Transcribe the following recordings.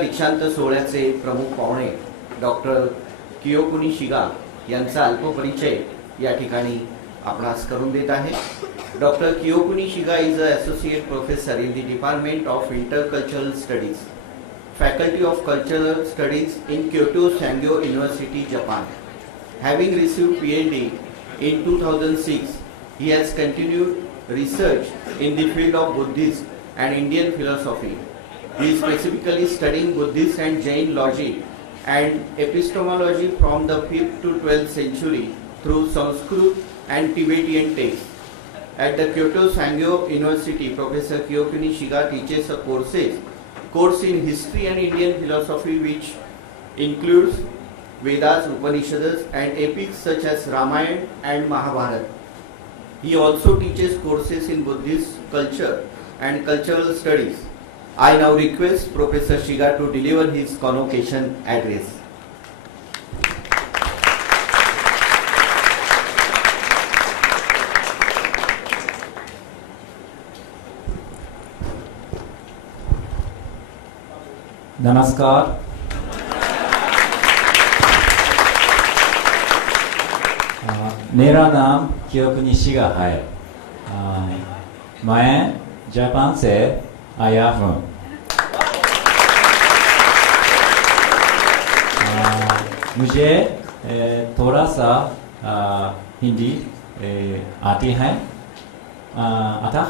दीक्षांत सोहळ्याचे प्रमुख पाहुणे डॉक्टर कियोकुनी शिगा यांचा अल्पपरिचय या ठिकाणी आपणास करून देत आहे. Doctor Kiyokuni Shiga is a associate professor in the Department of Intercultural Studies, Faculty of Cultural Studies in Kyoto Sangyo University, Japan. Having received PhD in 2006, he has continued research in the field of Buddhist and Indian philosophy. He is specifically studying Buddhist and Jain logic and epistemology from the 5th to 12th century through Sanskrit and Tibetan texts. At the Kyoto Sangyo University, Professor Kiyokuni Shiga teaches a course in history and Indian philosophy which includes Vedas, Upanishads and epics such as Ramayana and Mahabharata. He also teaches courses in Buddhist culture and cultural studies. I now request Professor Shiga to deliver his convocation address. नमस्कार. मेरा नाम कियोकुनी Shiga है. मैं Japan से आया हूँ. मुझे थोड़ा सा हिंदी आती है. अतः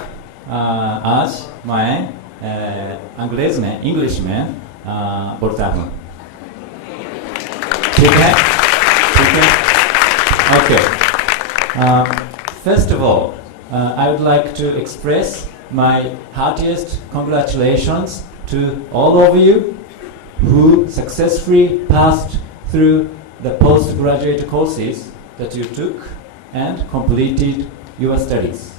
आज मैं इंग्लिश में बोलता हूँ. ठीक है? Okay. First of all, I would like to express my heartiest congratulations to all of you who successfully passed through the postgraduate courses that you took and completed your studies.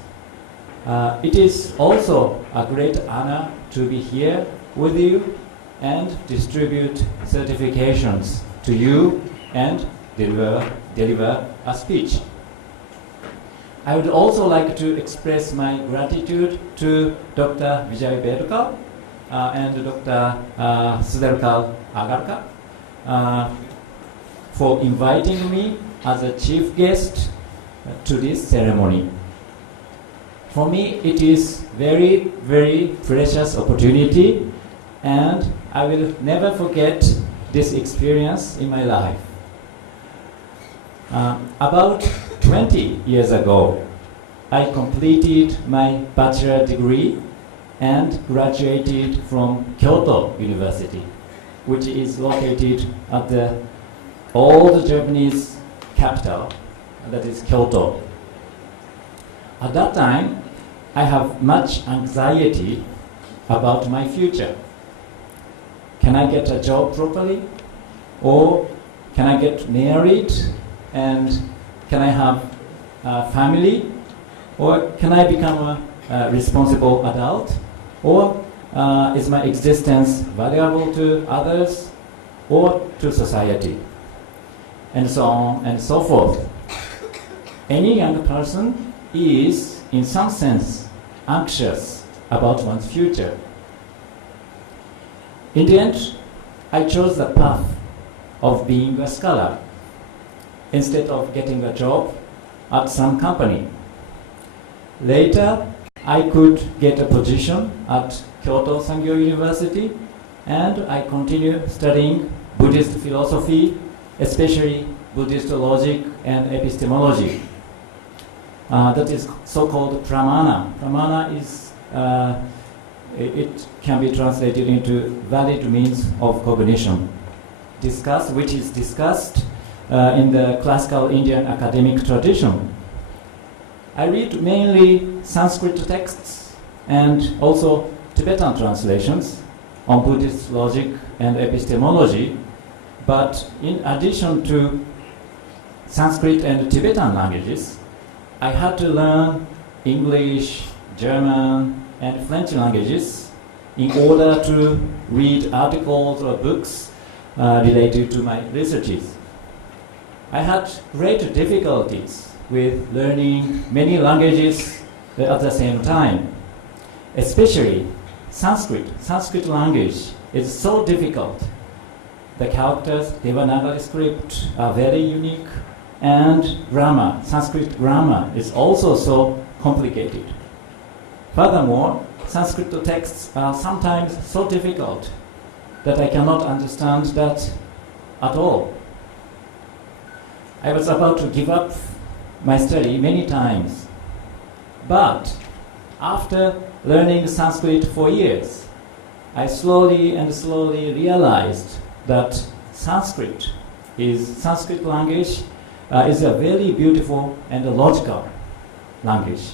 It is also a great honor to be here with you and distribute certifications to you and deliver a speech. I would also like to express my gratitude to Dr. Vidya and Dr. Sudarkal Agarka for inviting me as a chief guest to this ceremony. For me, it is very, very precious opportunity, and I will never forget this experience in my life. About 20 years ago, I completed my bachelor degree and graduated from Kyoto University, which is located at the old Japanese capital, that is Kyoto. At that time, I have much anxiety about my future. Can I get a job properly? Or can I get married? And can I have a family? Or can I become a responsible adult? Or is my existence valuable to others or to society? And so on and so forth. Any young person is, in some sense, anxious about one's future. In the end, I chose the path of being a scholar instead of getting a job at some company. Later, I could get a position at Kyoto Sangyo University, and I continued studying Buddhist philosophy, especially Buddhist logic and epistemology. That is so-called pramana. Pramana is, it can be translated into valid means of cognition, which is discussed in the classical Indian academic tradition. I read mainly Sanskrit texts and also Tibetan translations on Buddhist logic and epistemology, but in addition to Sanskrit and Tibetan languages, I had to learn English, German, and French languages in order to read articles or books related to my researches. I had great difficulties with learning many languages at the same time, especially Sanskrit. Sanskrit language is so difficult. The characters, Devanagari script, are very unique, and grammar, Sanskrit grammar, is also so complicated. Furthermore, Sanskrit texts are sometimes so difficult that I cannot understand that at all. I was about to give up my study many times, but after learning Sanskrit for years, I slowly realized that Sanskrit language is a very beautiful and a logical language.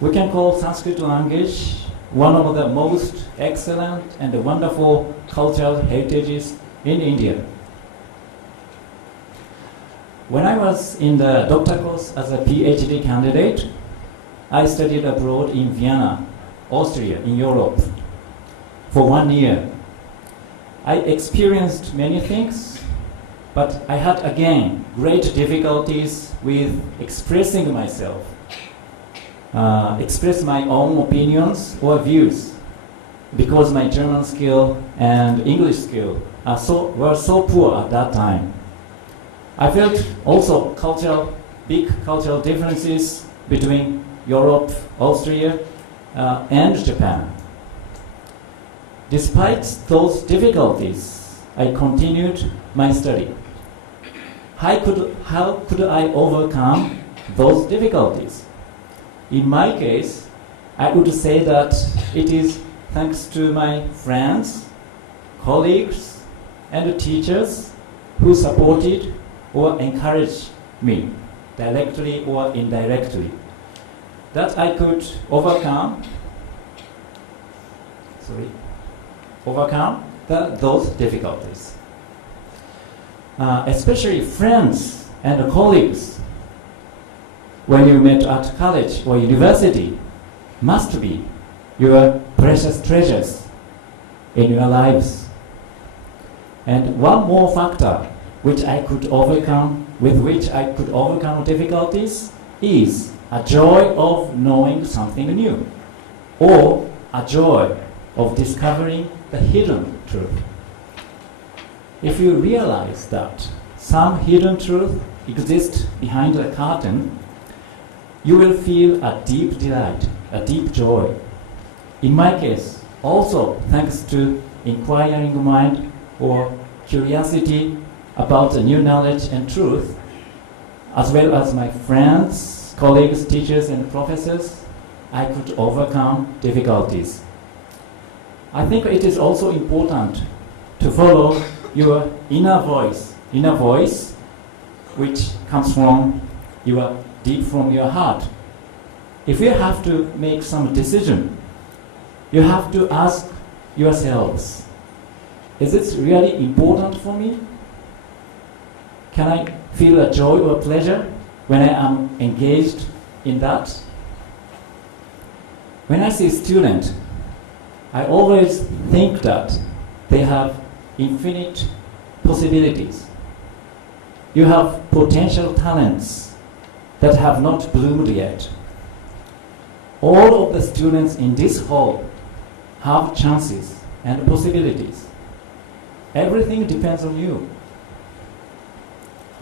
We can call Sanskrit language one of the most excellent and wonderful cultural heritages in India. When I was in the doctor course as a PhD candidate, I studied abroad in Vienna, Austria, in Europe, for 1 year. I experienced many things, but I had again great difficulties with expressing myself, express my own opinions or views, because my German skill and English skill were so poor at that time. I felt also big cultural differences between Europe, Austria, and Japan. Despite those difficulties, I continued my study. How could I overcome those difficulties? In my case, I would say that it is thanks to my friends, colleagues, and teachers who supported or encouraged me, directly or indirectly, that I could overcome those difficulties. Especially friends and colleagues, when you met at college or university, must be your precious treasures in your lives. And one more factor with which I could overcome difficulties is a joy of knowing something new, or a joy of discovering the hidden truth. If you realize that some hidden truth exists behind the curtain, you will feel a deep delight, a deep joy. In my case, also thanks to inquiring mind or curiosity about the new knowledge and truth, as well as my friends, colleagues, teachers, and professors, I could overcome difficulties. I think it is also important to follow your inner voice, which comes from deep from your heart. If you have to make some decision, you have to ask yourselves, is it really important for me? Can I feel a joy or pleasure when I am engaged in that? When I see a student, I always think that they have infinite possibilities. You have potential talents that have not bloomed yet. All of the students in this hall have chances and possibilities. Everything depends on you.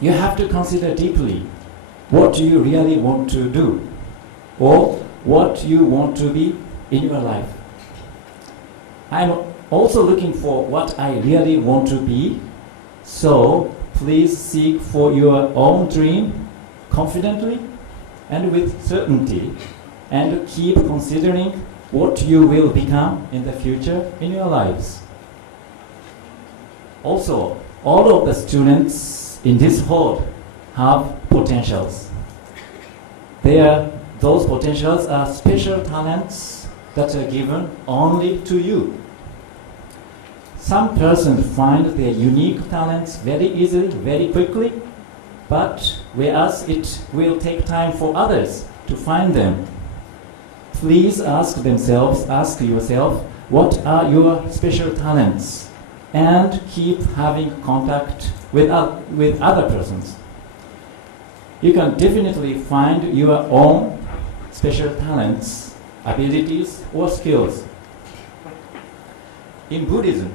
You have to consider deeply what you really want to do, or what you want to be in your life. I'm also looking for what I really want to be, so please seek for your own dream confidently and with certainty, and keep considering what you will become in the future in your lives. Also, all of the students in this hall have potentials. Those potentials are special talents that are given only to you. Some persons find their unique talents very easily, very quickly, but whereas it will take time for others to find them. Please ask yourself, what are your special talents? And keep having contact with other persons. You can definitely find your own special talents, abilities, or skills. in Buddhism,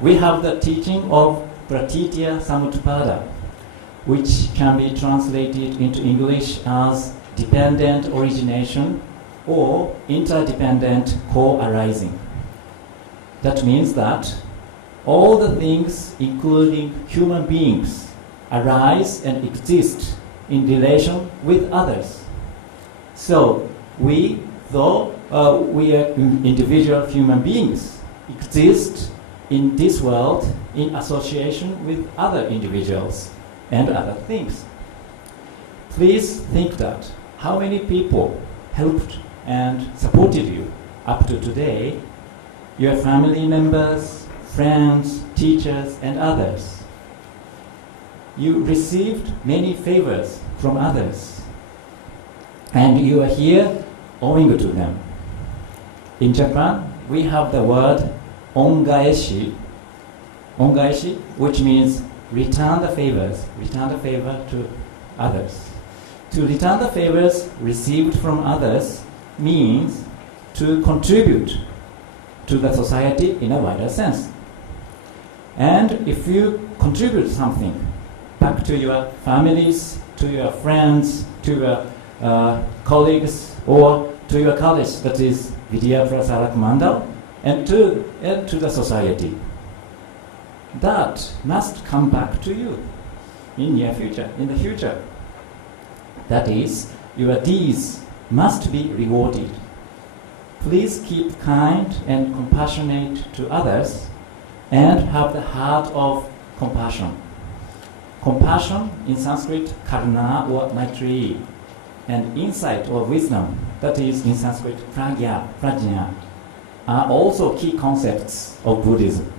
we have the teaching of Pratitya Samutpada, which can be translated into English as dependent origination or interdependent co-arising. That means that all the things, including human beings, arise and exist in relation with others. So we, though we are individual human beings, exist in this world in association with other individuals and other things. Please think that how many people helped and supported you up to today, your family members, friends, teachers, and others. You received many favors from others, and you are here owing to them. In Japan, we have the word ongaeshi, which means return the favor to others. To return the favors received from others means to contribute to the society in a wider sense. And if you contribute something back to your families, to your friends, to your colleagues, or to your college, that is Vidya, Prasarak, Mandal, and to the society, that must come back to you in the future. That is, your deeds must be rewarded. Please keep kind and compassionate to others and have the heart of compassion. Compassion in Sanskrit, karuna or maitri, and insight or wisdom, that is in Sanskrit, prajna, are also key concepts of Buddhism.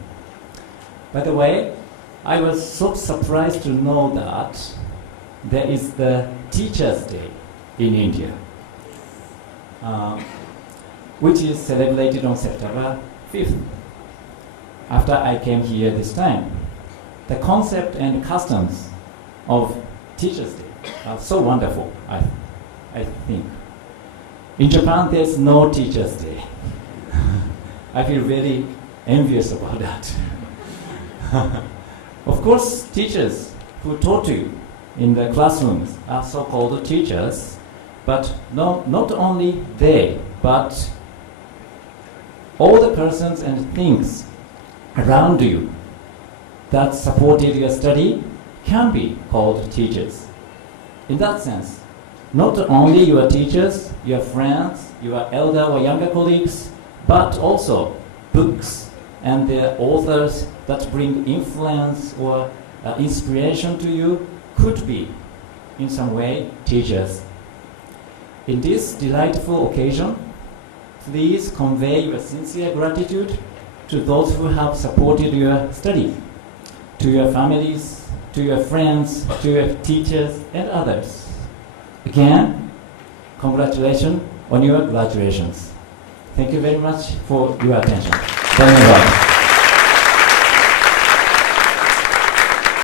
By the way, I was so surprised to know that there is the Teachers' Day in India, which is celebrated on September 5th, after I came here this time. The concept and customs of Teachers' Day are so wonderful, I think. In Japan, there's no Teachers' Day. I feel very envious about that. Of course, teachers who taught you in the classrooms are so-called teachers, but not only they, but all the persons and things around you that supported your study can be called teachers. In that sense, not only your teachers, your friends, your elder or younger colleagues, but also books and their authors that bring influence or inspiration to you could be, in some way, teachers. In this delightful occasion, please convey your sincere gratitude to those who have supported your study, to your families, to your friends, to your teachers, and others. Again, congratulations on your graduations. Thank you very much for your attention. Dhanyavad.